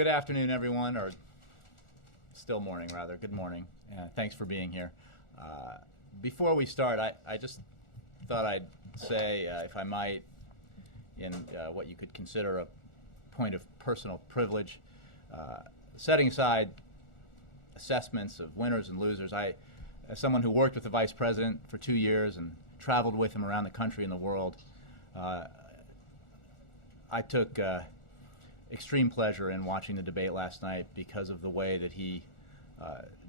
Good afternoon, everyone, or still morning, rather. Good morning. Thanks for being here. Before we start, I just thought I'd say, if I might, in what you could consider a point of personal privilege, setting aside assessments of winners and losers, as someone who worked with the Vice President for 2 years and traveled with him around the country and the world, I took extreme pleasure in watching the debate last night because of the way that he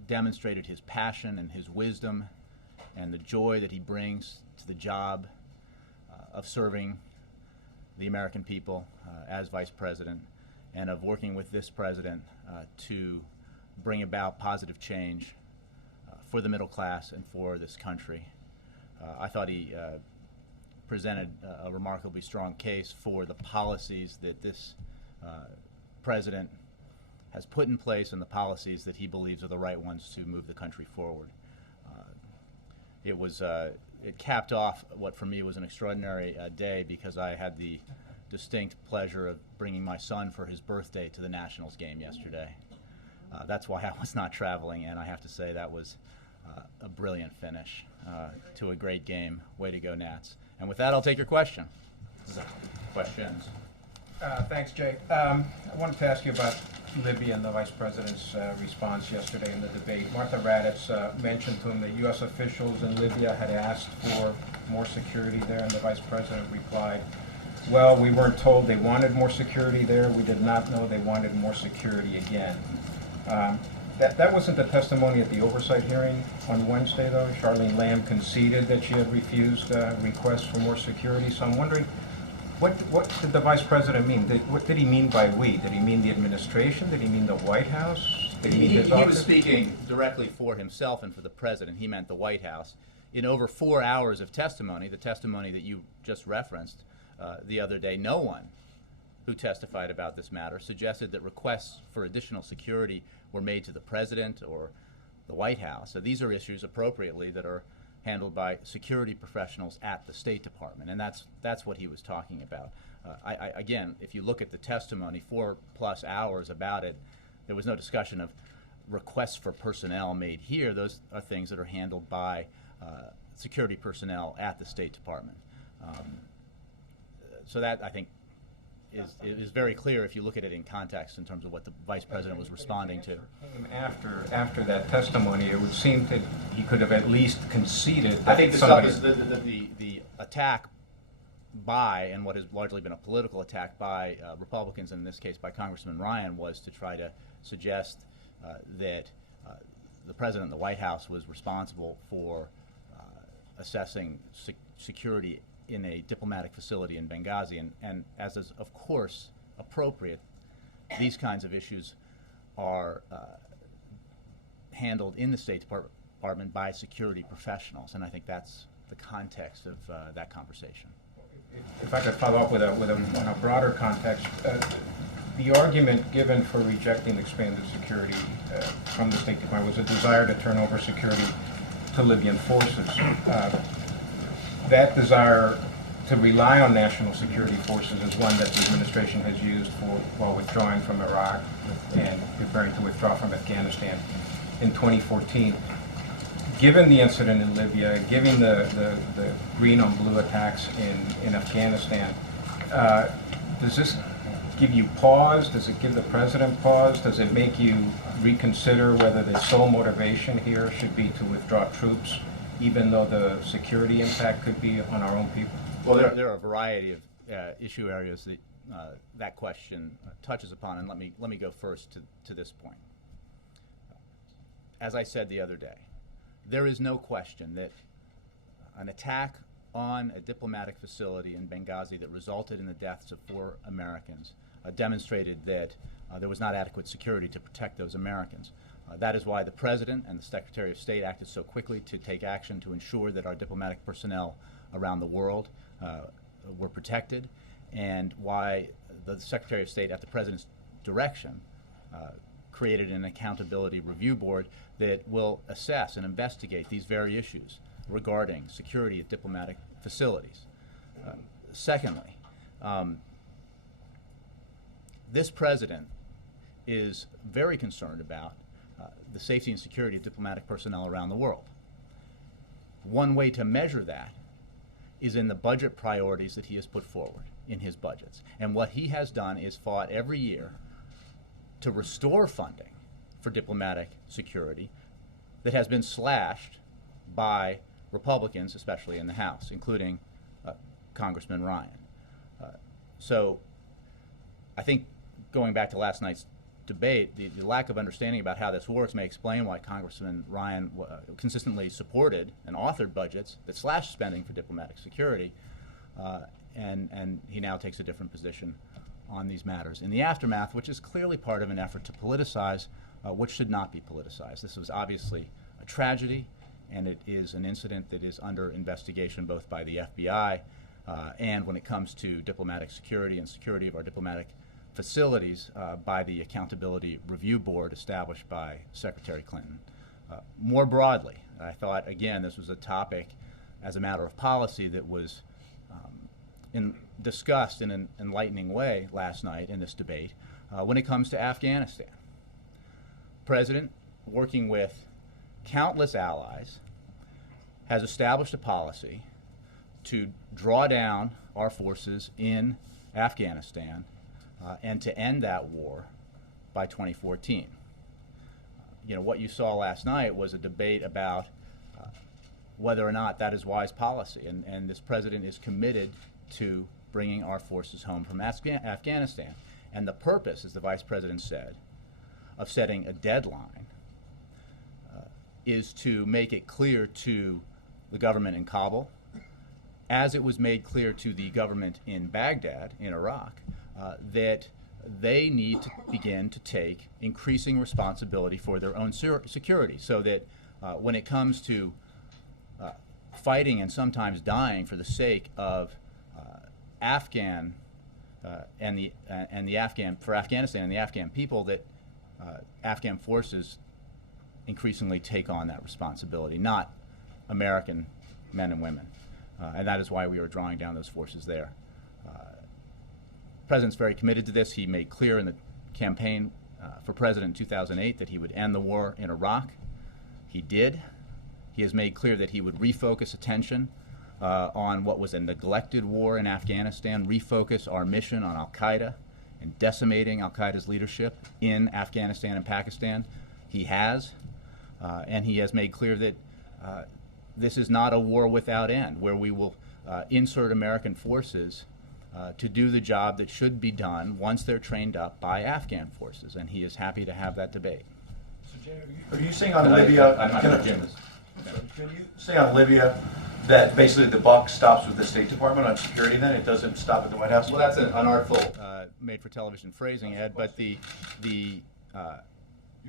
demonstrated his passion and his wisdom and the joy that he brings to the job of serving the American people as Vice President and of working with this President to bring about positive change for the middle class and for this country. I thought he presented a remarkably strong case for the policies that this President has put in place and the policies that he believes are the right ones to move the country forward. It capped off what for me was an extraordinary day because I had the distinct pleasure of bringing my son for his birthday to the Nationals game yesterday. That's why I was not traveling, and I have to say that was a brilliant finish to a great game. Way to go, Nats. And with that, I'll take your question. Questions? Thanks, Jay. I wanted to ask you about Libya and the Vice President's response yesterday in the debate. Martha Raddatz mentioned to him that U.S. officials in Libya had asked for more security there, and the Vice President replied, well, we weren't told they wanted more security there. We did not know they wanted more security again. That wasn't the testimony at the oversight hearing on Wednesday, though. Charlene Lamb conceded that she had refused requests for more security. So I'm wondering, what did the Vice President mean? What did he mean by we? Did he mean the administration? Did he mean the White House? Did he mean his office? He was speaking directly for himself and for the President. He meant the White House. In over 4 hours of testimony, the testimony that you just referenced the other day, no one who testified about this matter suggested that requests for additional security were made to the President or the White House. So these are issues appropriately that are handled by security professionals at the State Department, and that's what he was talking about. Again, if you look at the testimony, 4+ hours about it, there was no discussion of requests for personnel made here. Those are things that are handled by security personnel at the State Department. So that, I think, is very clear if you look at it in context in terms of what the Vice President was responding to. After that testimony, it would seem that he could have at least conceded that I think the attack by, and what has largely been a political attack by Republicans, and in this case by Congressman Ryan, was to try to suggest that the President and the White House was responsible for assessing security in a diplomatic facility in Benghazi, and as is of course appropriate, these kinds of issues are handled in the State Department by security professionals, and I think that's the context of that conversation. If I could follow up with a broader context, the argument given for rejecting expanded security from the State Department was a desire to turn over security to Libyan forces. That desire to rely on national security forces is one that the administration has used while withdrawing from Iraq and preparing to withdraw from Afghanistan in 2014. Given the incident in Libya, given the green on blue attacks in Afghanistan, does this give you pause? Does it give the President pause? Does it make you reconsider whether the sole motivation here should be to withdraw troops, even though the security impact could be on our own people? Well, there are a variety of issue areas that that question touches upon, and let me go first to this point. As I said the other day, there is no question that an attack on a diplomatic facility in Benghazi that resulted in the deaths of 4 Americans demonstrated that there was not adequate security to protect those Americans. That is why the President and the Secretary of State acted so quickly to take action to ensure that our diplomatic personnel around the world were protected, and why the Secretary of State, at the President's direction, created an accountability review board that will assess and investigate these very issues regarding security at diplomatic facilities. Secondly, this President is very concerned about the safety and security of diplomatic personnel around the world. One way to measure that is in the budget priorities that he has put forward in his budgets. And what he has done is fought every year to restore funding for diplomatic security that has been slashed by Republicans, especially in the House, including Congressman Ryan. So I think going back to last night's debate, the lack of understanding about how this works may explain why Congressman Ryan consistently supported and authored budgets that slashed spending for diplomatic security, and he now takes a different position on these matters in the aftermath, which is clearly part of an effort to politicize what should not be politicized. This was obviously a tragedy, and it is an incident that is under investigation both by the FBI and when it comes to diplomatic security and security of our diplomatic facilities by the Accountability Review Board established by Secretary Clinton. More broadly, I thought, again, this was a topic as a matter of policy that was discussed in an enlightening way last night in this debate when it comes to Afghanistan. President, working with countless allies, has established a policy to draw down our forces in Afghanistan and to end that war by 2014. What you saw last night was a debate about whether or not that is wise policy, and this president is committed to bringing our forces home from Afghanistan. And the purpose, as the vice president said, of setting a deadline is to make it clear to the government in Kabul, as it was made clear to the government in Baghdad, in Iraq, that they need to begin to take increasing responsibility for their own security, so that when it comes to fighting and sometimes dying for the sake of Afghanistan and the Afghanistan and the Afghan people, that Afghan forces increasingly take on that responsibility, not American men and women. And that is why we are drawing down those forces there. The President's very committed to this. He made clear in the campaign for President in 2008 that he would end the war in Iraq. He did. He has made clear that he would refocus attention on what was a neglected war in Afghanistan, refocus our mission on al-Qaeda and decimating al-Qaeda's leadership in Afghanistan and Pakistan. He has, and he has made clear that this is not a war without end, where we will insert American forces to do the job that should be done once they're trained up by Afghan forces, and he is happy to have that debate. So, Jay, are you saying on Libya? Can you say on Libya that basically the buck stops with the State Department on security? Then it doesn't stop at the White House. Well, that's an unartful, made-for-television phrasing, Ed. But the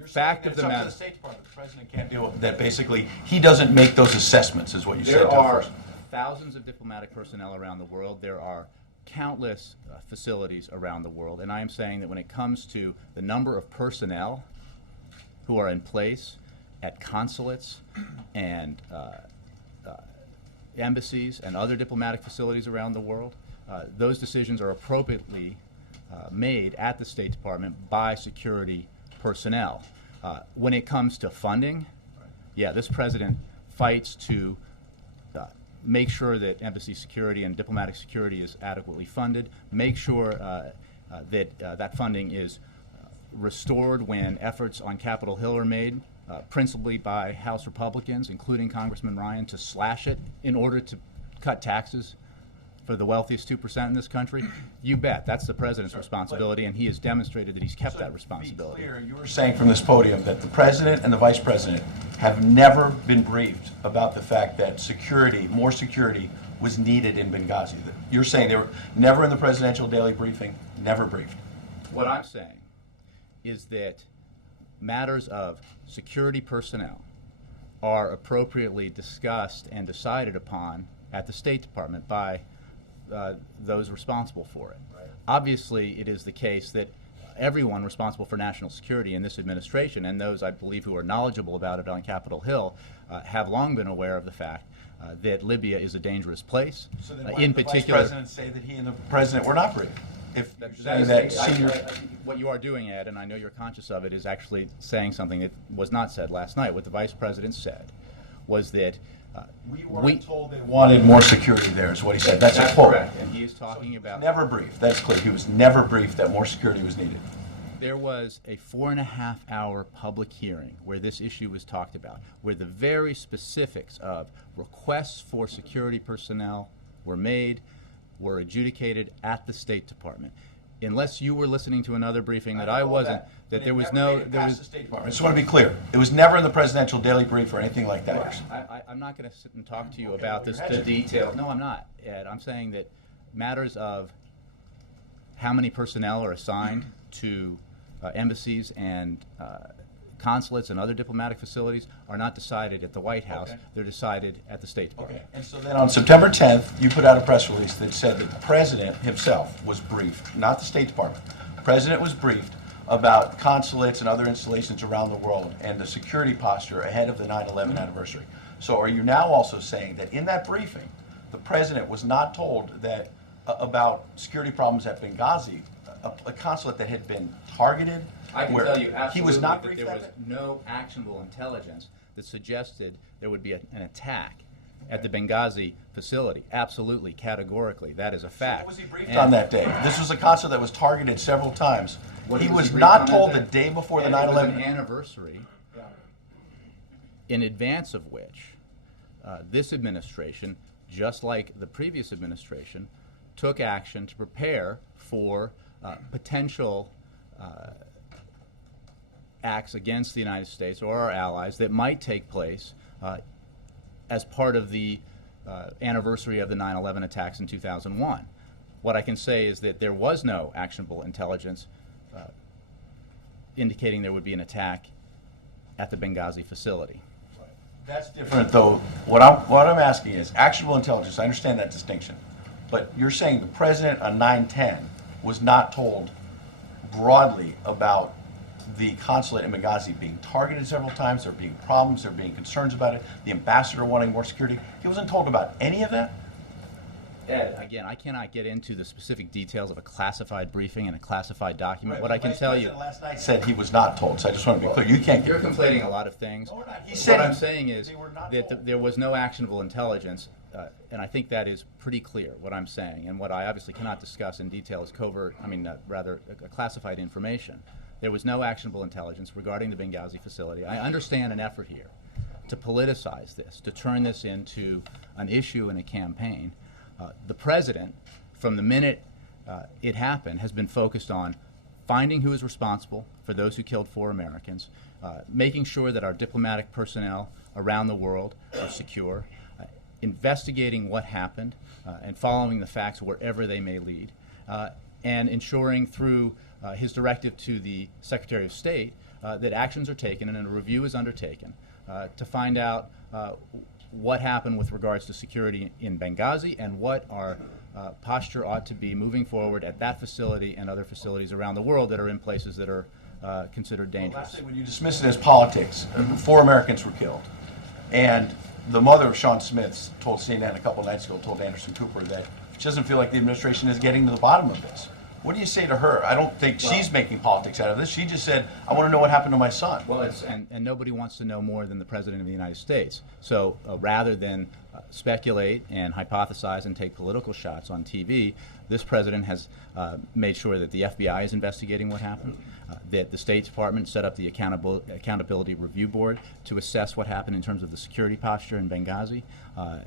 fact of the matter, the State Department, the President can't deal with that. Basically, he doesn't make those assessments, is what you said. There are thousands of diplomatic personnel around the world. There are countless facilities around the world, and I am saying that when it comes to the number of personnel who are in place at consulates and embassies and other diplomatic facilities around the world, those decisions are appropriately made at the State Department by security personnel. When it comes to funding, yeah, this president fights to make sure that embassy security and diplomatic security is adequately funded, make sure that that funding is restored when efforts on Capitol Hill are made, principally by House Republicans, including Congressman Ryan, to slash it in order to cut taxes for the wealthiest 2% in this country. You bet. That's the president's responsibility, and he has demonstrated that he's kept that responsibility. To be clear, you were saying from this podium that the president and the vice president have never been briefed about the fact that security, more security, was needed in Benghazi. You're saying they were never in the presidential daily briefing, never briefed. What I'm saying is that matters of security personnel are appropriately discussed and decided upon at the State Department by those responsible for it. Right. Obviously, it is the case that everyone responsible for national security in this administration, and those I believe who are knowledgeable about it on Capitol Hill, have long been aware of the fact that Libya is a dangerous place. So then why did the vice president say that he and the president were not briefed? If you're That saying is, that senior, what you are doing, Ed, and I know you're conscious of it, is actually saying something that was not said last night. What the Vice President said was that we weren't told they wanted more security there, is what he said. That's a that's quote. correct, and he is talking about. Never briefed, that's clear. He was never briefed that more security was needed. There was a 4.5-hour public hearing where this issue was talked about, where the very specifics of requests for security personnel were made, were adjudicated at the State Department. Unless you were listening to another briefing that I wasn't, that there was no, there was. I just want to be clear. It was never in the presidential daily brief or anything like that. I'm not going to sit and talk to you about this, the detail. No, I'm not, Ed. I'm saying that matters of how many personnel are assigned to embassies and consulates and other diplomatic facilities are not decided at the White House. Okay. They're decided at the State Department. Okay. And so then on September 10th, you put out a press release that said that the president himself was briefed, not the State Department. The president was briefed about consulates and other installations around the world and the security posture ahead of the 9/11 anniversary. So are you now also saying that in that briefing, the president was not told that about security problems at Benghazi, a consulate that had been targeted? I can where tell you he absolutely was not that briefed there that was day? no actionable intelligence that suggested there would be an attack at the Benghazi facility. Absolutely, categorically, that is a fact. What was he briefed And on that day? This was a consulate that was targeted several times. what He was briefed not on that told the day before the And it was 9/11. an anniversary in advance of which this administration, just like the previous administration, took action to prepare for potential acts against the United States or our allies that might take place as part of the anniversary of the 9/11 attacks in 2001. What I can say is that there was no actionable intelligence indicating there would be an attack at the Benghazi facility. That's different, though. What I'm asking is actionable intelligence. I understand that distinction, but you're saying the president on 9/10 was not told broadly about the consulate in Benghazi being targeted several times, there being problems, there being concerns about it, the ambassador wanting more security. He wasn't told about any of that? Ed, again, I cannot get into the specific details of a classified briefing and a classified document. What I can tell you, Last night said he was not told, so I just want to be clear. You can't. you're conflating a lot of things. No, we're not. He said What I'm he- saying is they were not that told. there was no actionable intelligence, and I think that is pretty clear, what I'm saying. And what I obviously cannot discuss in detail is classified information. There was no actionable intelligence regarding the Benghazi facility. I understand an effort here to politicize this, to turn this into an issue in a campaign. The president, from the minute it happened, has been focused on finding who is responsible for those who killed 4 Americans, making sure that our diplomatic personnel around the world are secure, investigating what happened and following the facts wherever they may lead, and ensuring through his directive to the Secretary of State that actions are taken and a review is undertaken to find out what happened with regards to security in Benghazi and what our posture ought to be moving forward at that facility and other facilities around the world that are in places that are considered dangerous. Lastly, when you dismiss it as politics, 4 Americans were killed. And the mother of Sean Smith told CNN a couple nights ago, told Anderson Cooper, that she doesn't feel like the administration is getting to the bottom of this. What do you say to her? I don't think she's making politics out of this. She just said, I want to know what happened to my son. Well, and nobody wants to know more than the President of the United States. So rather than speculate and hypothesize and take political shots on TV, this president has made sure that the FBI is investigating what happened, that the State Department set up the Accountability Review Board to assess what happened in terms of the security posture in Benghazi,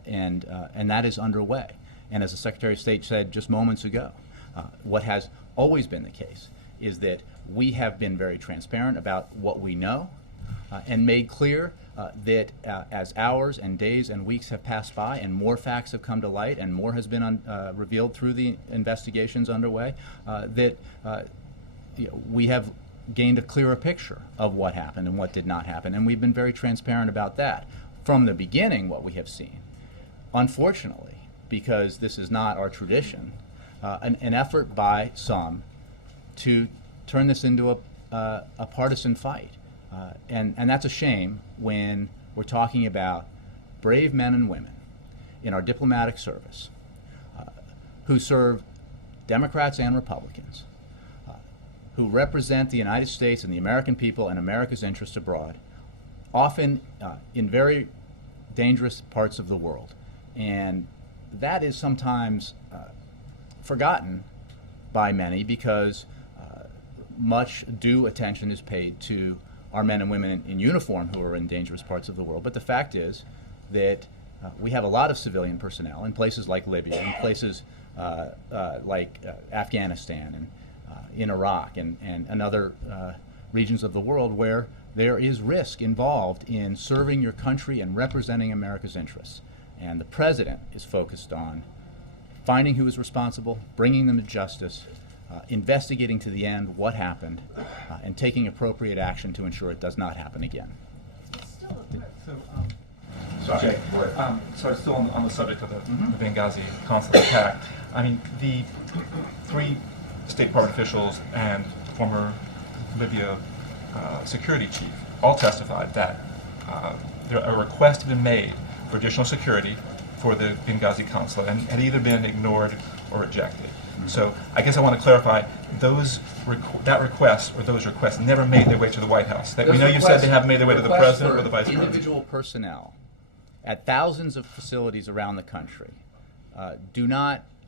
and that is underway. And as the Secretary of State said just moments ago, what has always been the case is that we have been very transparent about what we know and made clear that as hours and days and weeks have passed by and more facts have come to light and more has been revealed through the investigations underway, that we have gained a clearer picture of what happened and what did not happen. And we've been very transparent about that. From the beginning, what we have seen, unfortunately, because this is not our tradition, an effort by some to turn this into a partisan fight. And that's a shame when we're talking about brave men and women in our diplomatic service who serve Democrats and Republicans, who represent the United States and the American people and America's interests abroad, often in very dangerous parts of the world. And that is sometimes forgotten by many because much due attention is paid to our men and women in uniform who are in dangerous parts of the world. But the fact is that we have a lot of civilian personnel in places like Libya, in places like Afghanistan, and in Iraq, and other regions of the world where there is risk involved in serving your country and representing America's interests. And the president is focused on finding who is responsible, bringing them to justice, investigating to the end what happened, and taking appropriate action to ensure it does not happen again. Jay, sorry, still on the subject of the Benghazi consulate attack. I mean, the 3 State Department officials and former Libya security chief all testified that a request had been made for additional security for the Benghazi consulate and had either been ignored or rejected. So I guess I want to clarify, those requests never made their way to the White House. We know you said they haven't made their way to the president or the vice president. Individual personnel at thousands of facilities around the country are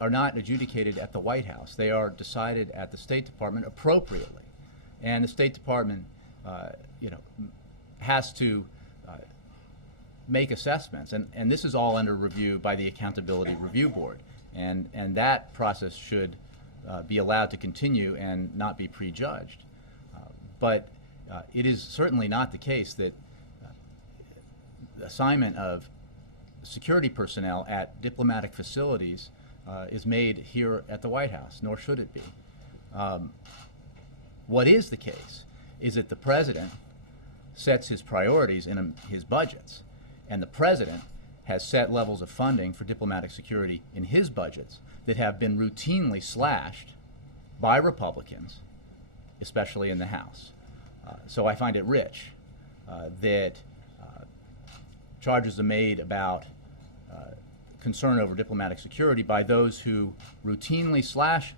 not adjudicated at the White House. They are decided at the State Department appropriately, and the State Department, has to make assessments, and this is all under review by the Accountability Review Board, and that process should be allowed to continue and not be prejudged. But it is certainly not the case that assignment of security personnel at diplomatic facilities is made here at the White House, nor should it be. What is the case is that the president sets his priorities in his budgets, and the president has set levels of funding for diplomatic security in his budgets that have been routinely slashed by Republicans, especially in the House. So I find it rich that charges are made about concern over diplomatic security by those who routinely slash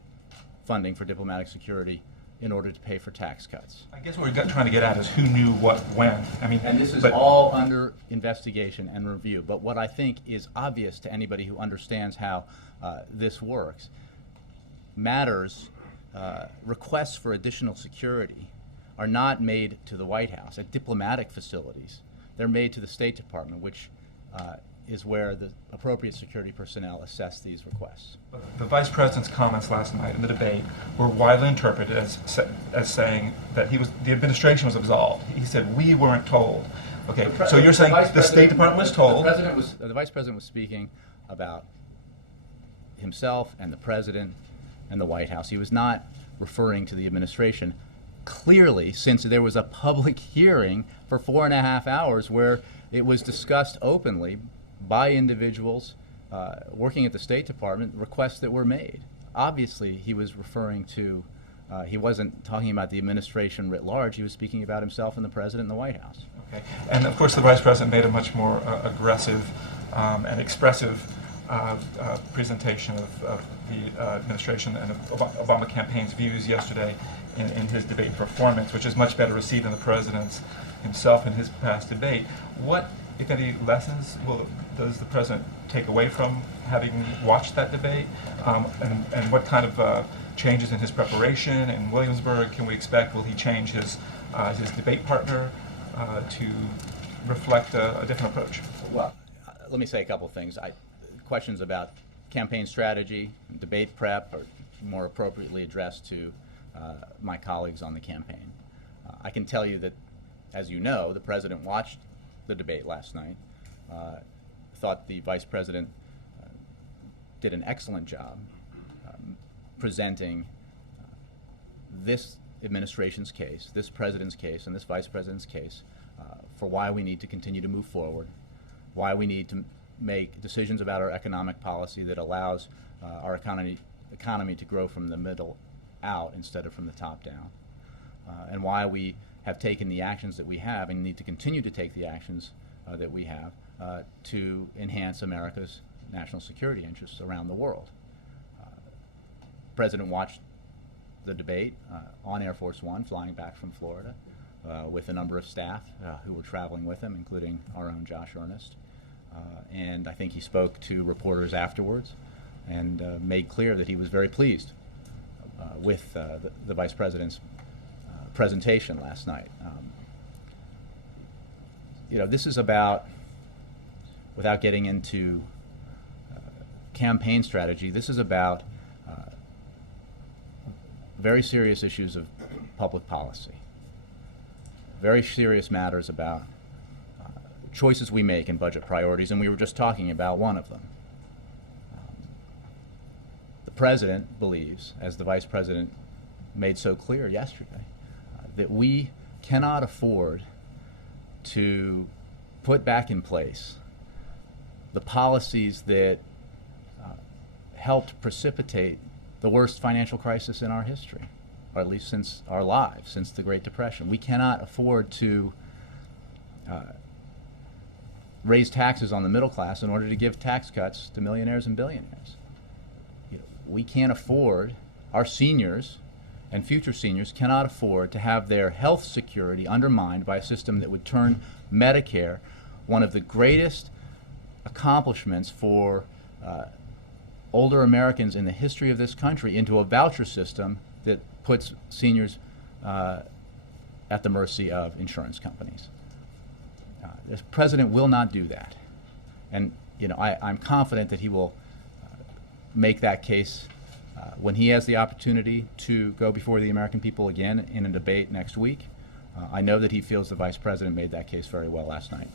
funding for diplomatic security in order to pay for tax cuts. I guess what we're trying to get at is who knew what when. I mean, and this is all under investigation and review. But what I think is obvious to anybody who understands how this works, requests for additional security are not made to the White House at diplomatic facilities. They're made to the State Department, which is where the appropriate security personnel assess these requests. The Vice President's comments last night in the debate were widely interpreted as saying that the administration was absolved. He said, we weren't told. Okay, so you're saying the State Department was told. The Vice President was speaking about himself and the President and the White House. He was not referring to the administration. Clearly, since there was a public hearing for 4.5 hours where it was discussed openly by individuals working at the State Department, requests that were made. Obviously, he was referring to, he wasn't talking about the administration writ large, he was speaking about himself and the President and the White House. Okay. And of course, the Vice President made a much more aggressive and expressive presentation of the administration and Obama campaign's views yesterday in his debate performance, which is much better received than the President's himself in his past debate. What, if any, lessons does the President take away from having watched that debate? And what kind of changes in his preparation in Williamsburg can we expect? Will he change his debate partner to reflect a different approach? Well, let me say a couple of things. Questions about campaign strategy, debate prep are more appropriately addressed to my colleagues on the campaign. I can tell you that, as you know, the President watched the debate last night, thought the Vice President did an excellent job presenting this administration's case, this President's case, and this Vice President's case for why we need to continue to move forward, why we need to make decisions about our economic policy that allows our economy to grow from the middle out instead of from the top down, and why we have taken the actions that we have and need to continue to take the actions that we have to enhance America's national security interests around the world. President watched the debate on Air Force One, flying back from Florida, with a number of staff who were traveling with him, including our own Josh Earnest. And I think he spoke to reporters afterwards and made clear that he was very pleased with the Vice President's presentation last night. This is about, without getting into campaign strategy, this is about very serious issues of public policy, very serious matters about choices we make in budget priorities, and we were just talking about one of them. The President believes, as the Vice President made so clear yesterday, that we cannot afford to put back in place the policies that helped precipitate the worst financial crisis in our history, or at least since our lives, since the Great Depression. We cannot afford to raise taxes on the middle class in order to give tax cuts to millionaires and billionaires. We can't afford, our seniors and future seniors cannot afford to have their health security undermined by a system that would turn Medicare, one of the greatest accomplishments for older Americans in the history of this country, into a voucher system that puts seniors at the mercy of insurance companies. The President will not do that. And I'm confident that he will make that case when he has the opportunity to go before the American people again in a debate next week. I know that he feels the Vice President made that case very well last night.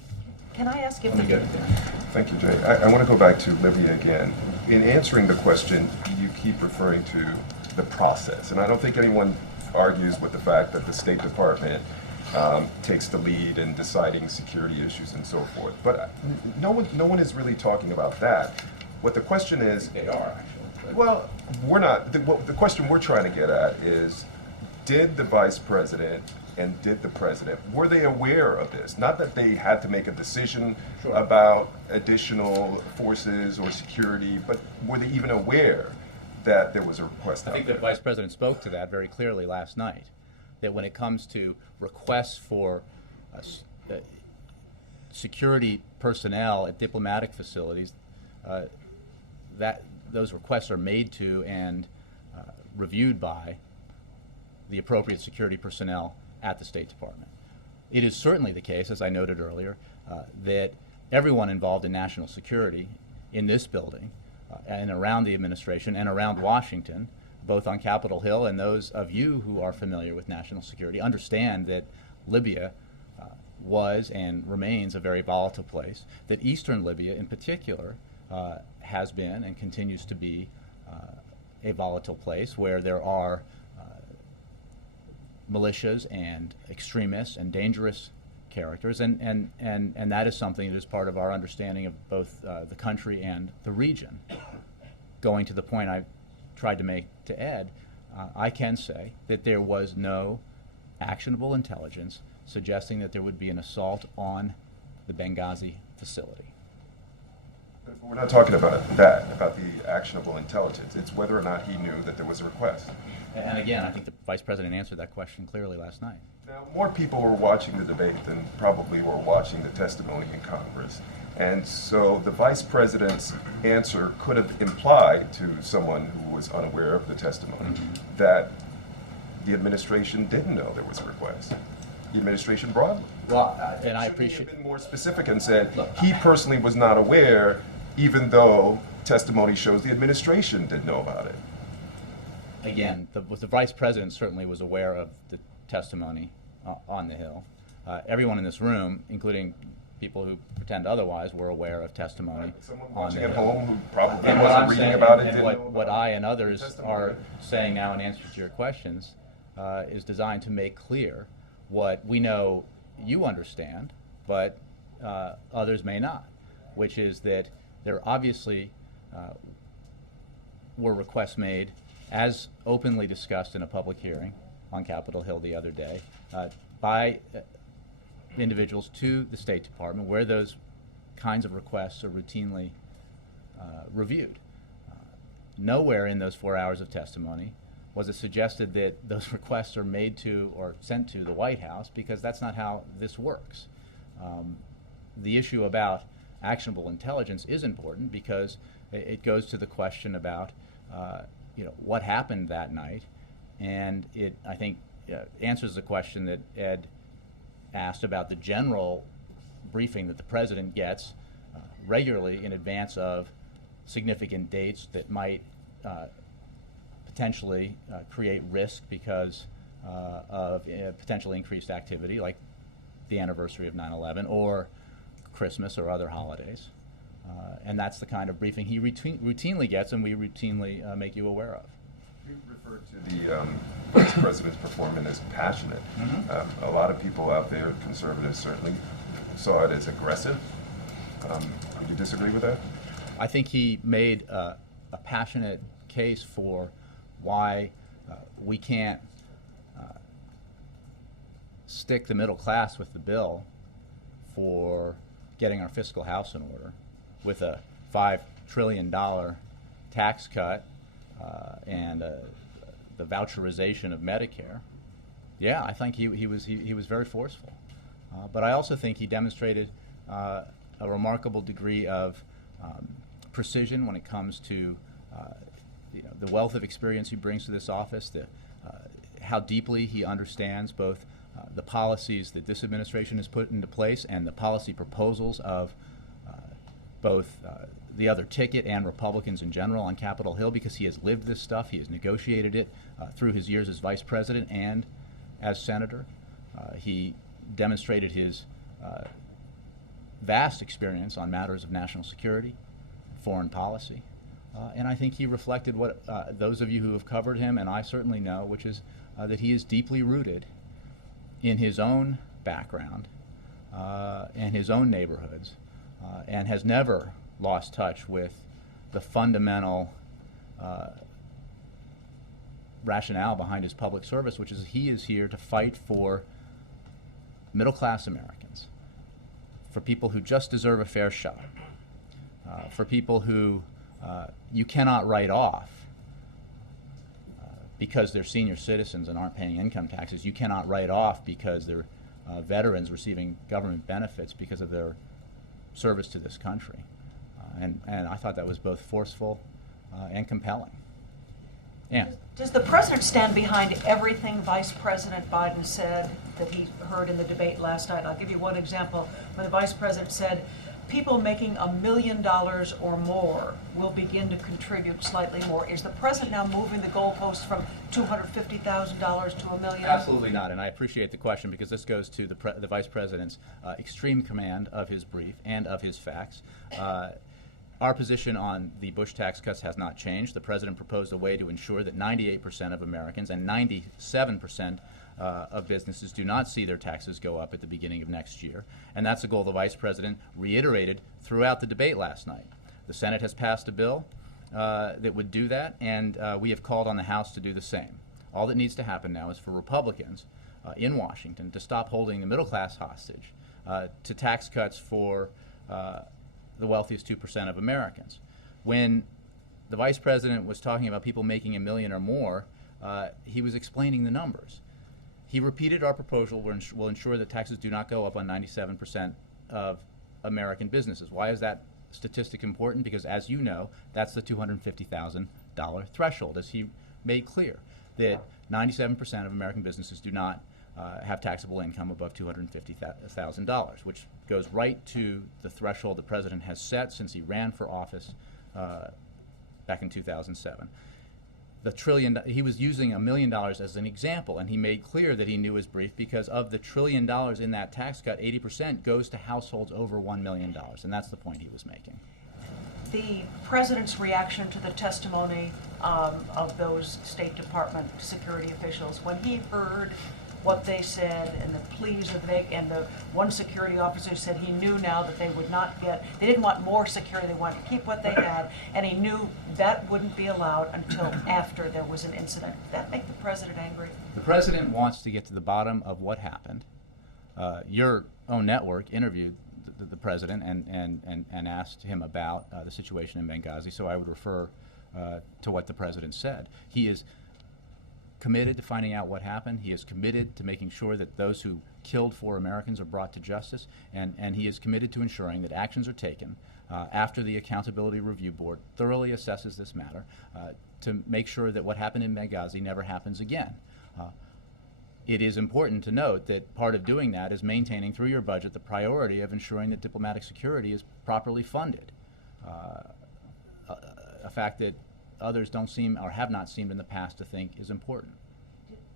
Can I ask if Let me get it there. Thank you, Jay. I want to go back to Libya again. In answering the question, you keep referring to the process, and I don't think anyone argues with the fact that the State Department takes the lead in deciding security issues and so forth. But no one is really talking about that. What the question is, They are, actually. well, we're not. The question we're trying to get at is, did the Vice President and did the President, were they aware of this? Not that they had to make a decision Sure. about additional forces or security, but were they even aware that there was a request I out think there? the Vice President spoke to that very clearly last night, that when it comes to requests for security personnel at diplomatic facilities, that those requests are made to and reviewed by the appropriate security personnel at the State Department. It is certainly the case, as I noted earlier, that everyone involved in national security in this building and around the administration and around Washington, both on Capitol Hill and those of you who are familiar with national security, understand that Libya was and remains a very volatile place, that Eastern Libya in particular has been and continues to be a volatile place where there are militias and extremists and dangerous characters, and that is something that is part of our understanding of both the country and the region. Going to the point I tried to make to Ed, I can say that there was no actionable intelligence suggesting that there would be an assault on the Benghazi facility. But we're not talking about that, about the actionable intelligence. It's whether or not he knew that there was a request. And again, I think the Vice President answered that question clearly last night. Now, more people were watching the debate than probably were watching the testimony in Congress. And so the Vice President's answer could have implied to someone who was unaware of the testimony that the administration didn't know there was a request. The administration broadly. Well, and I Should he appreciate. have been more specific and said Look, he personally was not aware, even though testimony shows the administration didn't know about it. Again, the Vice President certainly was aware of the testimony on the Hill. Everyone in this room, including people who pretend otherwise, were aware of testimony Someone on watching the at Hill. home who probably And what I'm wasn't reading saying, about it and didn't know what about I it. and others testimony. are saying now in answer to your questions is designed to make clear what we know you understand, but others may not, which is that there obviously were requests made, as openly discussed in a public hearing on Capitol Hill the other day, by individuals to the State Department, where those kinds of requests are routinely reviewed. nowhere in those 4 hours of testimony was it suggested that those requests are made to or sent to the White House, because that's not how this works. The issue about actionable intelligence is important because it goes to the question about what happened that night, and it, I think, answers the question that Ed asked about the general briefing that the president gets regularly in advance of significant dates that might potentially create risk because of potential increased activity, like the anniversary of 9/11 or Christmas or other holidays. And that's the kind of briefing he routinely gets, and we routinely make you aware of. You referred to the vice president's performance as passionate. A lot of people out there, conservatives certainly, saw it as aggressive. Would you disagree with that? I think he made a passionate case for why we can't stick the middle class with the bill for getting our fiscal house in order with a $5 trillion tax cut and the voucherization of Medicare. Yeah, I think he was very forceful. But I also think he demonstrated a remarkable degree of precision when it comes to the wealth of experience he brings to this office, how deeply he understands both the policies that this administration has put into place and the policy proposals of both the other ticket and Republicans in general on Capitol Hill, because he has lived this stuff. He has negotiated it through his years as vice president and as senator. He demonstrated his vast experience on matters of national security, foreign policy. And I think he reflected what those of you who have covered him, and I certainly know, which is that he is deeply rooted in his own background and his own neighborhoods, and has never lost touch with the fundamental rationale behind his public service, which is he is here to fight for middle-class Americans, for people who just deserve a fair shot, for people who you cannot write off because they're senior citizens and aren't paying income taxes. You cannot write off because they're veterans receiving government benefits because of their service to this country. And I thought that was both forceful and compelling. Yeah. Does the president stand behind everything Vice President Biden said that he heard in the debate last night? I'll give you one example. When the Vice President said, people making $1 million or more will begin to contribute slightly more. Is the president now moving the goalpost from $250,000 to $1 million? Absolutely not, and I appreciate the question because this goes to the Vice President's extreme command of his brief and of his facts. Our position on the Bush tax cuts has not changed. The president proposed a way to ensure that 98% of Americans and 97% of businesses do not see their taxes go up at the beginning of next year. And that's a goal the Vice President reiterated throughout the debate last night. The Senate has passed a bill that would do that, and we have called on the House to do the same. All that needs to happen now is for Republicans in Washington to stop holding the middle class hostage to tax cuts for the wealthiest 2% of Americans. When the Vice President was talking about people making $1 million or more, he was explaining the numbers. He repeated our proposal will ensure that taxes do not go up on 97% of American businesses. Why is that statistic important? Because, as you know, that's the $250,000 threshold, as he made clear, that 97% of American businesses do not have taxable income above $250,000, which goes right to the threshold the president has set since he ran for office back in 2007. He was using $1 million as an example, and he made clear that he knew his brief because of the $1 trillion in that tax cut, 80% goes to households over $1 million, and that's the point he was making. The president's reaction to the testimony of those State Department security officials, when he heard what they said and the pleas that and the one security officer said he knew now that they would not get, they didn't want more security, they wanted to keep what they had, and he knew that wouldn't be allowed until after there was an incident. Did that make the president angry? The president wants to get to the bottom of what happened. Your own network interviewed the president and asked him about the situation in Benghazi, so I would refer to what the president said. He is committed to finding out what happened. He is committed to making sure that those who killed 4 Americans are brought to justice, and he is committed to ensuring that actions are taken after the Accountability Review Board thoroughly assesses this matter to make sure that what happened in Benghazi never happens again. It is important to note that part of doing that is maintaining through your budget the priority of ensuring that diplomatic security is properly funded, a fact that others don't seem or have not seemed in the past to think is important.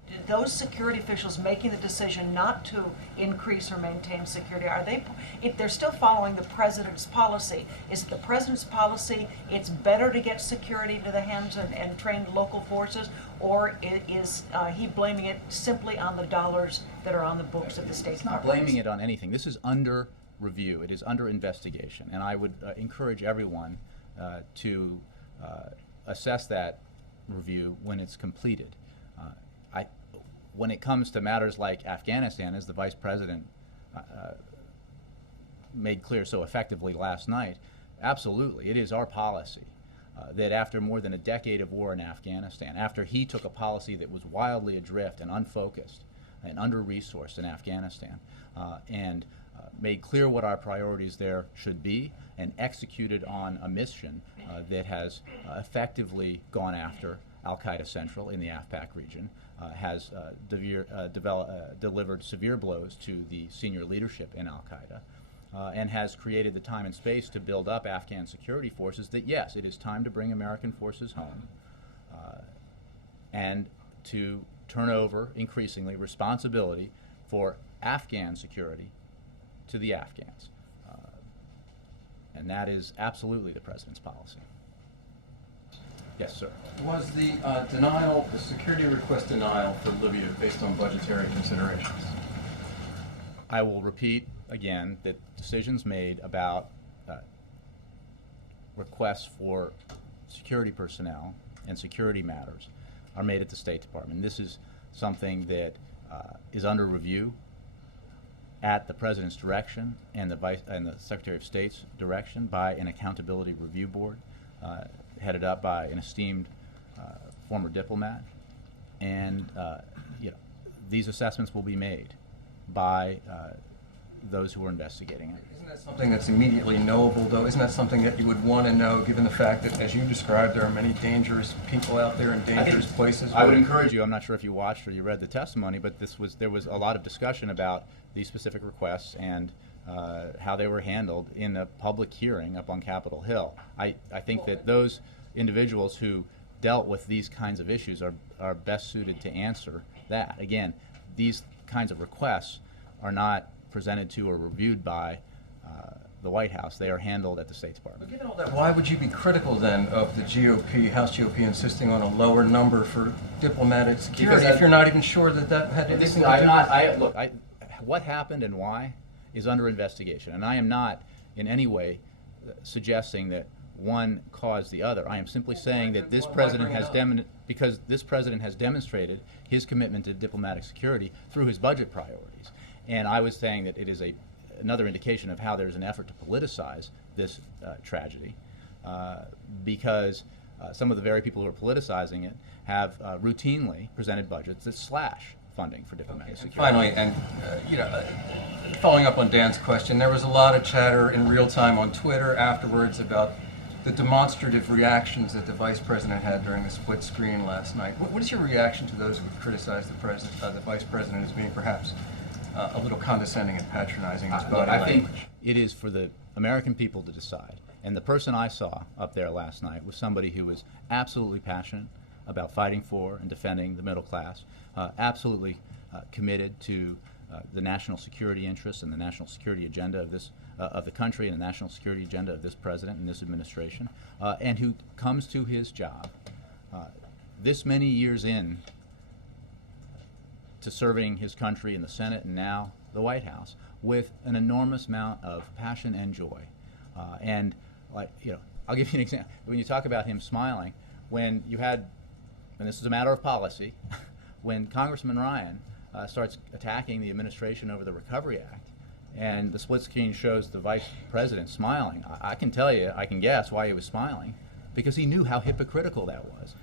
Did those security officials making the decision not to increase or maintain security, are they, if they're still following the president's policy, is it the president's policy it's better to get security to the hands and trained local forces, or is he blaming it simply on the dollars that are on the books of the State It's not Department? blaming it on anything. This is under review. It is under investigation, and I would encourage everyone to assess that review when it's completed. When it comes to matters like Afghanistan, as the Vice President made clear so effectively last night, absolutely, it is our policy that after more than a decade of war in Afghanistan, after he took a policy that was wildly adrift and unfocused and under-resourced in Afghanistan, and made clear what our priorities there should be, and executed on a mission that has effectively gone after Al-Qaeda Central in the AfPak region, has delivered severe blows to the senior leadership in Al-Qaeda, and has created the time and space to build up Afghan security forces that, yes, it is time to bring American forces home and to turn over increasingly responsibility for Afghan security to the Afghans. And that is absolutely the President's policy. Yes, sir. Was the denial, the security request denial for Libya based on budgetary considerations? I will repeat again that decisions made about requests for security personnel and security matters are made at the State Department. This is something that is under review at the President's direction and the Secretary of State's direction by an Accountability Review Board headed up by an esteemed former diplomat, and these assessments will be made by those who are investigating it. Isn't that something that's immediately knowable, though? Isn't that something that you would want to know, given the fact that, as you described, there are many dangerous people out there in dangerous places? I would encourage you, I'm not sure if you watched or you read the testimony, but there was a lot of discussion about these specific requests and how they were handled in a public hearing up on Capitol Hill. I think that those individuals who dealt with these kinds of issues are best suited to answer that. Again, these kinds of requests are not presented to or reviewed by the White House. They are handled at the State Department. But given all that, why would you be critical then of the GOP, House GOP, insisting on a lower number for diplomatic security if you're not even sure that that had anything to do with it? What happened and why is under investigation, and I am not in any way suggesting that one caused the other. I am simply saying that this president has because this president has demonstrated his commitment to diplomatic security through his budget priorities, and I was saying that it is another indication of how there's an effort to politicize this tragedy, because some of the very people who are politicizing it have routinely presented budgets that slash funding for diplomatic security. Finally, and following up on Dan's question, there was a lot of chatter in real time on Twitter afterwards about the demonstrative reactions that the Vice President had during the split screen last night. What is your reaction to those who would criticize the Vice President as being perhaps a little condescending and patronizing his body I language? think it is for the American people to decide. And the person I saw up there last night was somebody who was absolutely passionate about fighting for and defending the middle class, absolutely committed to the national security interests and the national security agenda of the country and the national security agenda of this president and this administration, and who comes to his job this many years in to serving his country in the Senate and now the White House with an enormous amount of passion and joy. And I'll give you an example. When you talk about him smiling, when you had, and this is a matter of policy, when Congressman Ryan starts attacking the administration over the Recovery Act, and the split screen shows the Vice President smiling, I can tell you, I can guess why he was smiling. because he knew how hypocritical that was.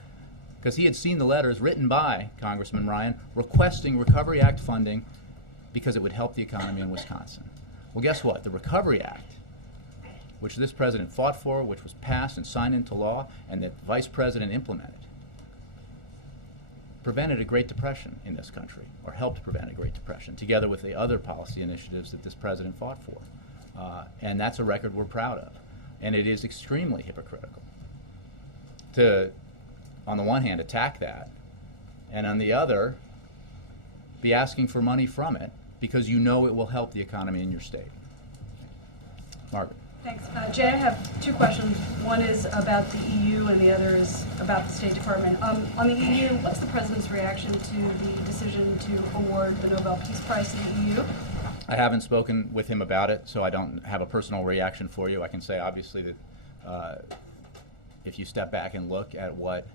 Because he had seen the letters written by Congressman Ryan requesting Recovery Act funding because it would help the economy in Wisconsin. Well, guess what? The Recovery Act, which this president fought for, which was passed and signed into law, and that the vice president implemented, prevented a Great Depression in this country, or helped prevent a Great Depression, together with the other policy initiatives that this president fought for. And that's a record we're proud of. And it is extremely hypocritical to, on the one hand, attack that, and on the other, be asking for money from it because you know it will help the economy in your state. Margaret. Thanks. Jay, I have two questions. One is about the EU and the other is about the State Department. On the EU, what's the President's reaction to the decision to award the Nobel Peace Prize to the EU? I haven't spoken with him about it, so I don't have a personal reaction for you. I can say, obviously, that if you step back and look at what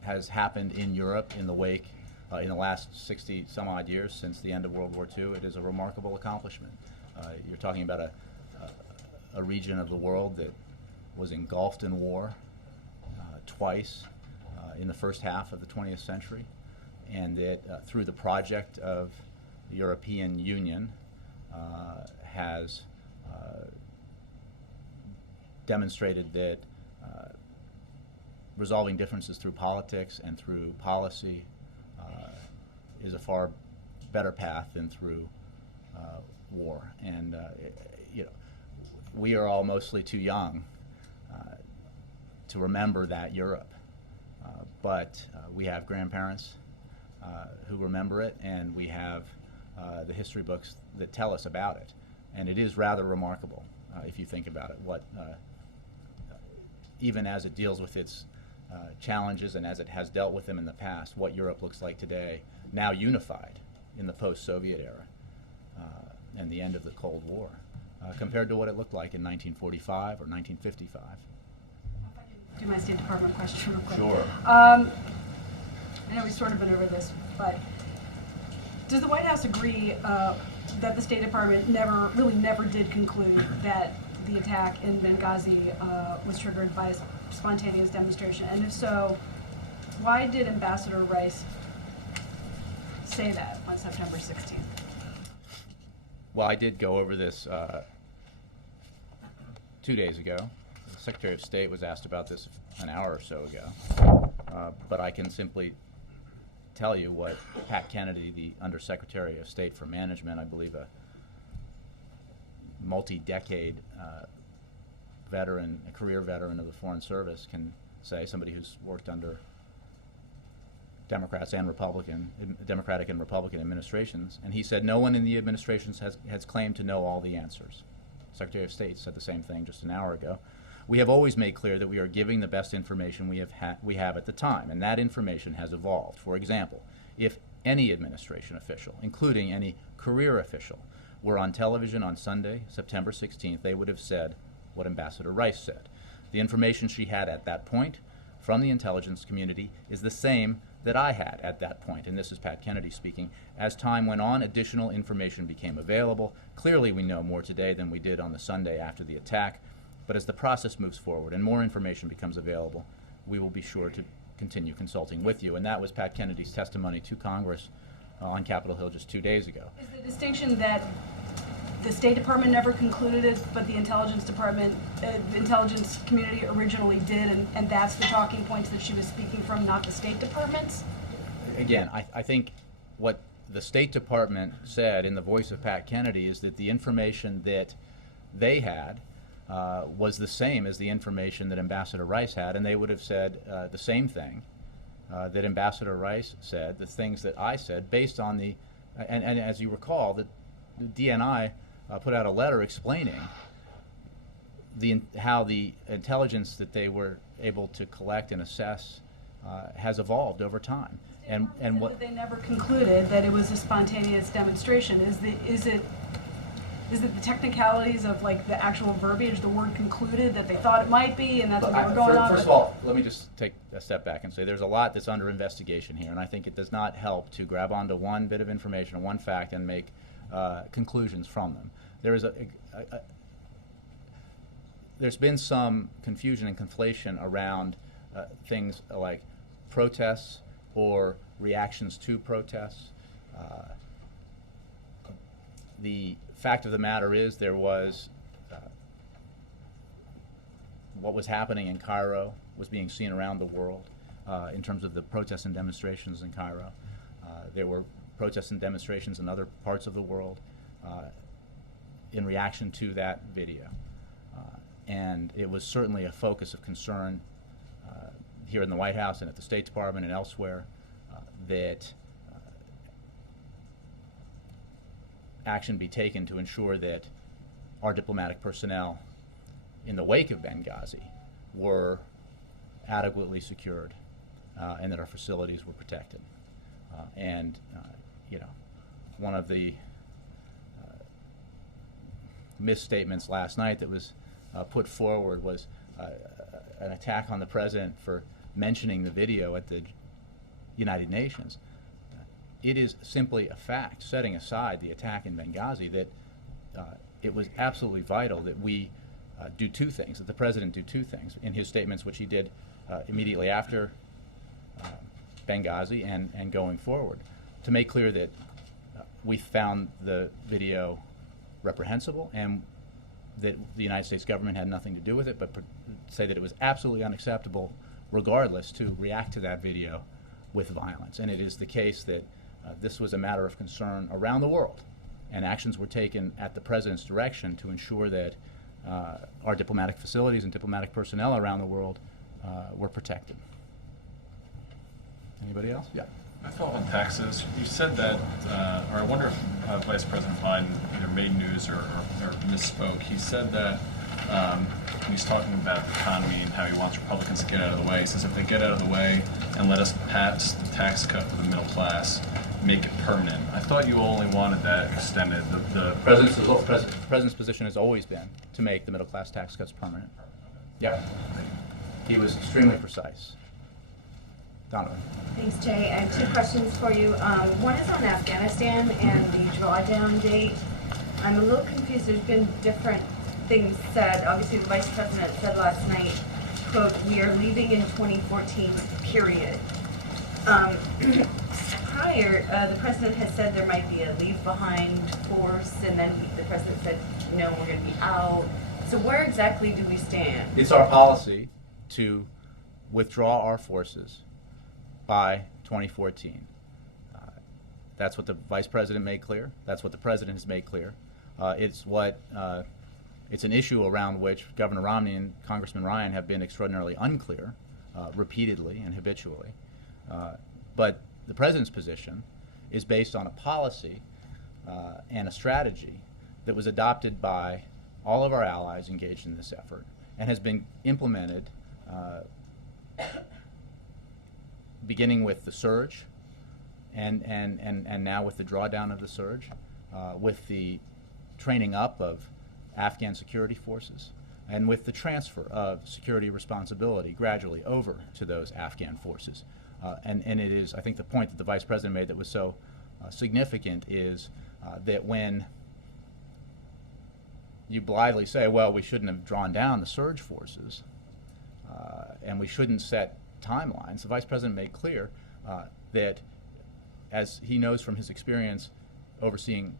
has happened in Europe in the wake, in the last 60 some odd years since the end of World War II, it is a remarkable accomplishment. You're talking about a region of the world that was engulfed in war twice in the first half of the 20th century, and that through the project of the European Union has demonstrated that resolving differences through politics and through policy is a far better path than through war. And you know, we are all mostly too young to remember that Europe, but we have grandparents who remember it, and we have the history books that tell us about it. And it is rather remarkable if you think about it, what even as it deals with its challenges and as it has dealt with them in the past, what Europe looks like today, now unified in the post-Soviet era and the end of the Cold War, compared to what it looked like in 1945 or 1955. If I can do my State Department question real quick. Sure. I know we've sort of been over this, but does the White House agree that the State Department never did conclude that the attack in Benghazi was triggered by a spontaneous demonstration? And if so, why did Ambassador Rice say that on September 16th? Well, I did go over this 2 days ago. The Secretary of State was asked about this an hour or so ago. But I can simply tell you what Pat Kennedy, the Undersecretary of State for Management, I believe a multi-decade veteran, a career veteran of the Foreign Service, can say, somebody who's worked under Democratic and Republican administrations, and he said no one in the administrations has claimed to know all the answers. Secretary of State said the same thing just an hour ago. We have always made clear that we are giving the best information we have at the time, and that information has evolved. For example, if any administration official, including any career official, were on television on Sunday, September 16th, they would have said what Ambassador Rice said. The information she had at that point from the intelligence community is the same that I had at that point, and this is Pat Kennedy speaking. As time went on, additional information became available. Clearly we know more today than we did on the Sunday after the attack, but as the process moves forward and more information becomes available, we will be sure to continue consulting with you. And that was Pat Kennedy's testimony to Congress on Capitol Hill just 2 days ago. Is the distinction that the State Department never concluded it, but the Intelligence Department, the intelligence community originally did, and that's the talking points that she was speaking from, not the State Department's? Again, I think what the State Department said in the voice of Pat Kennedy is that the information that they had was the same as the information that Ambassador Rice had, and they would have said the same thing that Ambassador Rice said, the things that I said, based on the, and as you recall, the DNI put out a letter explaining how the intelligence that they were able to collect and assess has evolved over time. And what they never concluded that it was a spontaneous demonstration. Is it the technicalities of like the actual verbiage, the word concluded, that they thought it might be, and that's what they were going on? First of all, let me just take a step back and say there's a lot that's under investigation here, and I think it does not help to grab onto one bit of information or one fact and make conclusions from them. There is there's been some confusion and conflation around things like protests or reactions to protests. The fact of the matter is there was what was happening in Cairo was being seen around the world in terms of the protests and demonstrations in Cairo. There were protests and demonstrations in other parts of the world in reaction to that video. And it was certainly a focus of concern here in the White House and at the State Department and elsewhere that action be taken to ensure that our diplomatic personnel in the wake of Benghazi were adequately secured and that our facilities were protected. You know, one of the misstatements last night that was put forward was an attack on the president for mentioning the video at the United Nations. It is simply a fact, setting aside the attack in Benghazi, that it was absolutely vital that we do two things, that the president do two things in his statements, which he did immediately after Benghazi and going forward, to make clear that we found the video reprehensible and that the United States government had nothing to do with it, but say that it was absolutely unacceptable regardless to react to that video with violence. And it is the case that this was a matter of concern around the world, and actions were taken at the president's direction to ensure that our diplomatic facilities and diplomatic personnel around the world were protected. Anybody else? Yeah. I follow up on taxes. You said that, or I wonder if Vice President Biden either made news or misspoke. He said that when he's talking about the economy and how he wants Republicans to get out of the way, he says if they get out of the way and let us pass the tax cut for the middle class, make it permanent. I thought you only wanted that extended. The President's position has always been to make the middle class tax cuts permanent. Yeah. He was extremely precise. Donovan. Thanks, Jay. I have two questions for you. One is on Afghanistan and the drawdown date. I'm a little confused. There's been different things said. Obviously, the Vice President said last night, quote, "We are leaving in 2014, period." Prior, the President has said there might be a leave behind force, and then the President said, no, we're going to be out. So where exactly do we stand? It's our policy to withdraw our forces by 2014. That's what the Vice President made clear. That's what the President has made clear. It's an issue around which Governor Romney and Congressman Ryan have been extraordinarily unclear, repeatedly and habitually. But the President's position is based on a policy and a strategy that was adopted by all of our allies engaged in this effort and has been implemented beginning with the surge and now with the drawdown of the surge, with the training up of Afghan security forces, and with the transfer of security responsibility gradually over to those Afghan forces. And it is, I think, the point that the Vice President made that was so significant is that when you blithely say, well, we shouldn't have drawn down the surge forces and we shouldn't set timelines, the Vice President made clear that, as he knows from his experience overseeing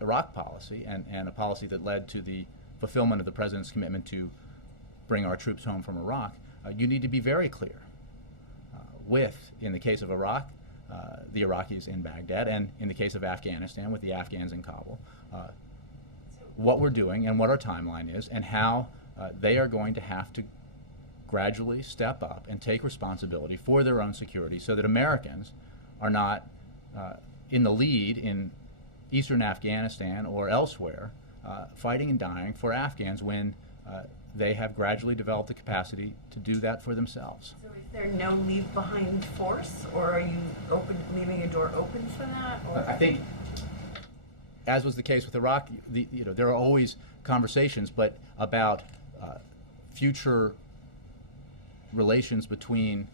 Iraq policy and a policy that led to the fulfillment of the President's commitment to bring our troops home from Iraq, you need to be very clear with, in the case of Iraq, the Iraqis in Baghdad, and in the case of Afghanistan, with the Afghans in Kabul, what we're doing and what our timeline is, and how they are going to have to gradually step up and take responsibility for their own security so that Americans are not in the lead in eastern Afghanistan or elsewhere fighting and dying for Afghans when they have gradually developed the capacity to do that for themselves. So is there no leave behind force, or are you leaving a door open for that? Or? I think, as was the case with Iraq, there are always conversations, but about future relations between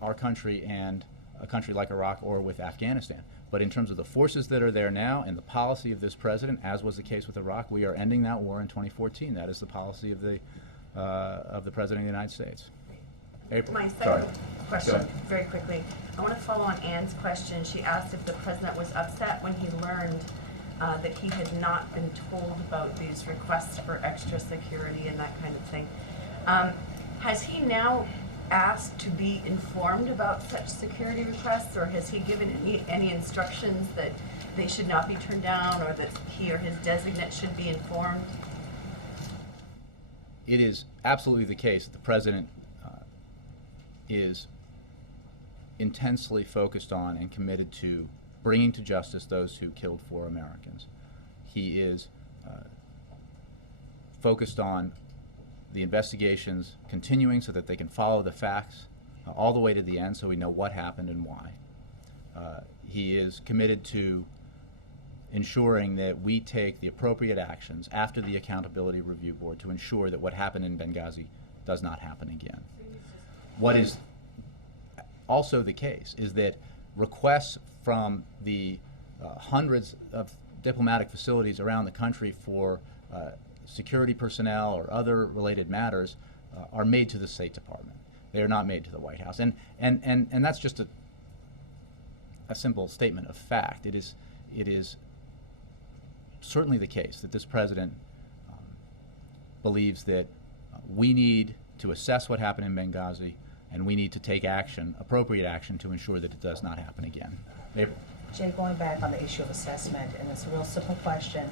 our country and a country like Iraq or with Afghanistan. But in terms of the forces that are there now and the policy of this president, as was the case with Iraq, we are ending that war in 2014. That is the policy of the of the President of the United States. April. My Sorry. second Go question, ahead. very quickly. I want to follow on Anne's question. She asked if the president was upset when he learned that he had not been told about these requests for extra security and that kind of thing. Has he now asked to be informed about such security requests, or has he given any instructions that they should not be turned down, or that he or his designate should be informed? It is absolutely the case that the President is intensely focused on and committed to bringing to justice those who killed 4 Americans. He is focused on the investigations continuing so that they can follow the facts all the way to the end so we know what happened and why. He is committed to ensuring that we take the appropriate actions after the Accountability Review Board to ensure that what happened in Benghazi does not happen again. What is also the case is that requests from the hundreds of diplomatic facilities around the country for security personnel or other related matters are made to the State Department. They are not made to the White House. And that's just a simple statement of fact. It is certainly the case that this president believes that we need to assess what happened in Benghazi, and we need to take action, appropriate action, to ensure that it does not happen again. April. Jay, going back on the issue of assessment, and it's a real simple question.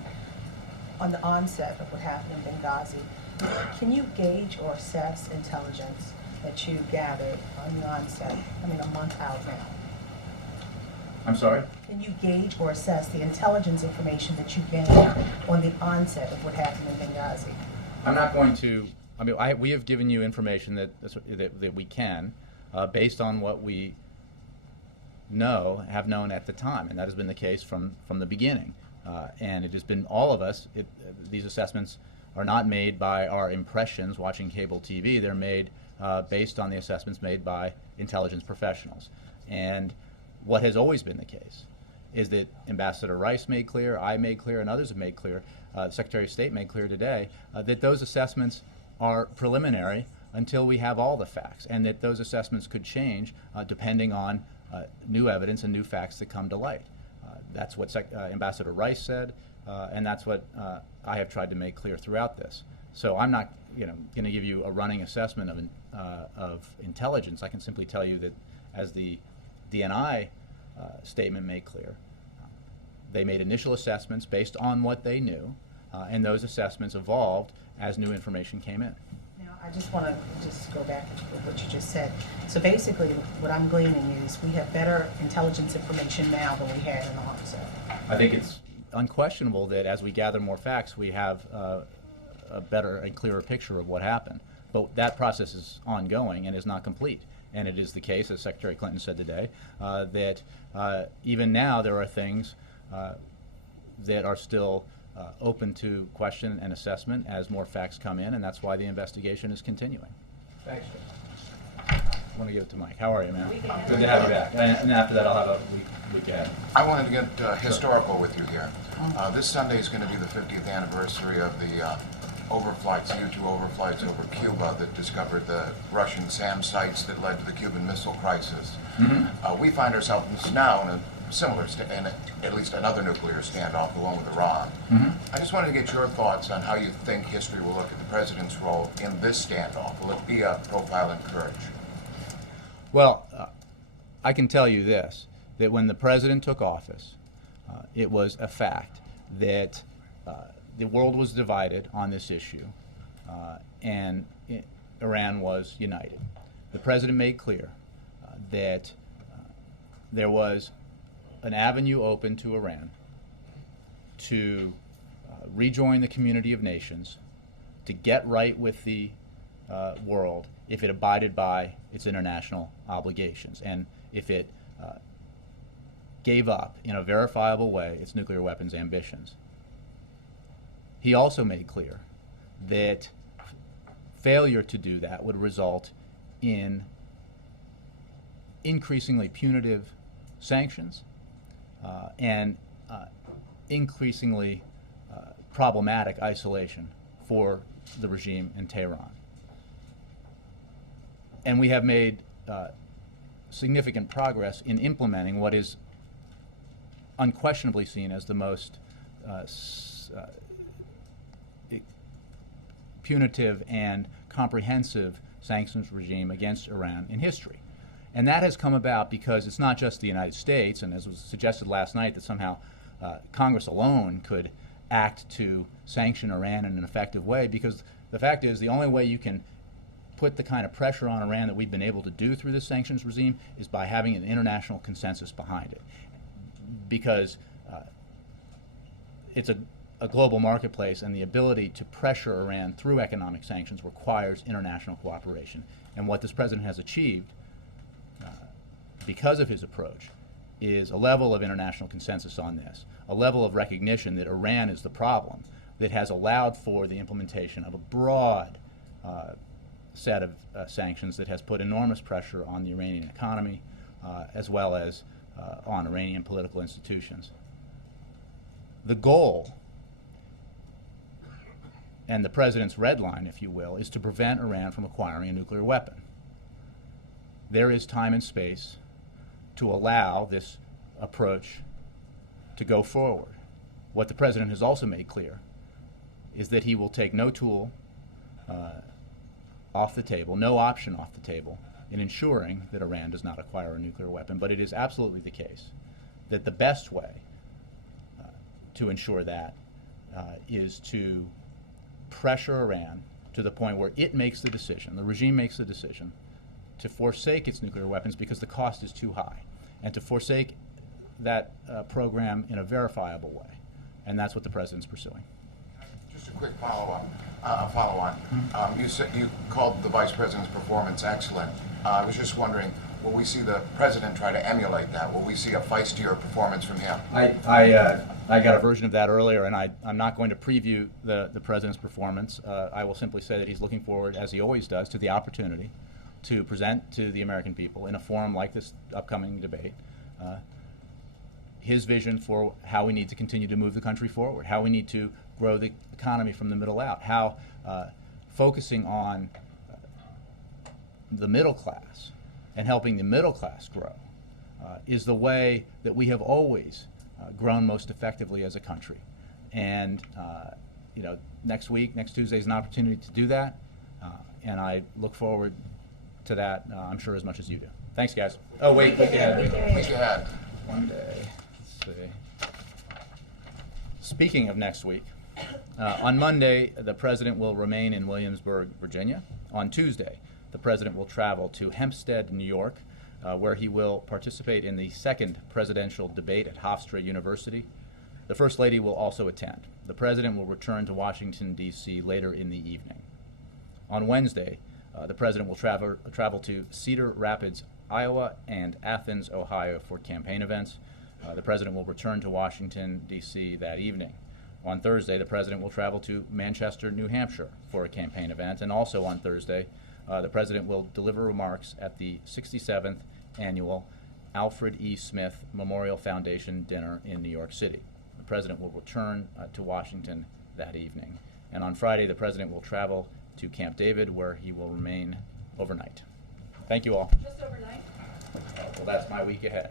On the onset of what happened in Benghazi, can you gauge or assess intelligence that you gathered on the onset, a month out now? I'm sorry? Can you gauge or assess the intelligence information that you gained on the onset of what happened in Benghazi? I'm not going to. We have given you information that we can, based on what we have known at the time, and that has been the case from the beginning. And it has been all of us. These assessments are not made by our impressions watching cable TV. They're made based on the assessments made by intelligence professionals. And what has always been the case is that Ambassador Rice made clear, I made clear, and others have made clear, Secretary of State made clear today, that those assessments are preliminary until we have all the facts, and that those assessments could change depending on new evidence and new facts that come to light. That's what Ambassador Rice said, and that's what I have tried to make clear throughout this. So I'm not, going to give you a running assessment of intelligence. I can simply tell you that, as the DNI statement made clear, they made initial assessments based on what they knew, and those assessments evolved as new information came in. Now, I just want to go back to what you just said. So basically, what I'm gleaning is we have better intelligence information now than we had in the onset. I think it's unquestionable that as we gather more facts, we have a better and clearer picture of what happened. But that process is ongoing and is not complete. And it is the case, as Secretary Clinton said today, that even now there are things that are still open to question and assessment as more facts come in, and that's why the investigation is continuing. Thanks, I want to give it to Mike. How are you, man? Good to have you back. And after that, I'll have a week ahead. I wanted to get historical with you here. This Sunday is going to be the 50th anniversary of the overflights, U-2 overflights over Cuba that discovered the Russian SAM sites that led to the Cuban Missile Crisis. We find ourselves now in a similar, in at least another nuclear standoff, the one with Iran. I just wanted to get your thoughts on how you think history will look at the president's role in this standoff. Will it be a profile in courage? Well, I can tell you this, that when the president took office, it was a fact that the world was divided on this issue, and Iran was united. The president made clear that there was an avenue open to Iran to rejoin the community of nations, to get right with the world if it abided by its international obligations, and if it gave up in a verifiable way its nuclear weapons ambitions. He also made clear that failure to do that would result in increasingly punitive sanctions and increasingly problematic isolation for the regime in Tehran. And we have made significant progress in implementing what is unquestionably seen as the most punitive and comprehensive sanctions regime against Iran in history. And that has come about because it's not just the United States, and as was suggested last night, that somehow Congress alone could act to sanction Iran in an effective way, because the fact is the only way you can put the kind of pressure on Iran that we've been able to do through this sanctions regime is by having an international consensus behind it. Because it's a global marketplace, and the ability to pressure Iran through economic sanctions requires international cooperation. And what this president has achieved, because of his approach, is a level of international consensus on this, a level of recognition that Iran is the problem that has allowed for the implementation of a broad set of sanctions that has put enormous pressure on the Iranian economy as well as on Iranian political institutions. The goal, and the president's red line, if you will, is to prevent Iran from acquiring a nuclear weapon. There is time and space to allow this approach to go forward. What the president has also made clear is that he will take no tool off the table, no option off the table, in ensuring that Iran does not acquire a nuclear weapon. But it is absolutely the case that the best way to ensure that is to pressure Iran to the point where it makes the decision, the regime makes the decision, to forsake its nuclear weapons because the cost is too high, and to forsake that program in a verifiable way. And that's what the president's pursuing. Just a quick follow-on. You said you called the vice president's performance excellent. I was just wondering, will we see the president try to emulate that? Will we see a feistier performance from him? I got a version of that earlier, and I'm not going to preview the president's performance. I will simply say that he's looking forward, as he always does, to the opportunity to present to the American people in a forum like this upcoming debate his vision for how we need to continue to move the country forward, how we need to grow the economy from the middle out, how focusing on the middle class and helping the middle class grow is the way that we have always grown most effectively as a country. And next week, next Tuesday is an opportunity to do that, and I look forward to that, I'm sure, as much as you do. Thanks, guys. Oh, wait, week ahead. Week ahead. One day. Let's see. Speaking of next week, on Monday, the president will remain in Williamsburg, Virginia. On Tuesday, the president will travel to Hempstead, New York, where he will participate in the second presidential debate at Hofstra University. The First Lady will also attend. The president will return to Washington, D.C. later in the evening. On Wednesday, the president will travel to Cedar Rapids, Iowa, and Athens, Ohio for campaign events. The president will return to Washington, D.C. that evening. On Thursday, the president will travel to Manchester, New Hampshire for a campaign event. And also on Thursday, the president will deliver remarks at the 67th annual Alfred E. Smith Memorial Foundation dinner in New York City. The president will return to Washington that evening. And on Friday, the president will travel to Camp David, where he will remain overnight. Thank you all. Just overnight? Well, that's my week ahead.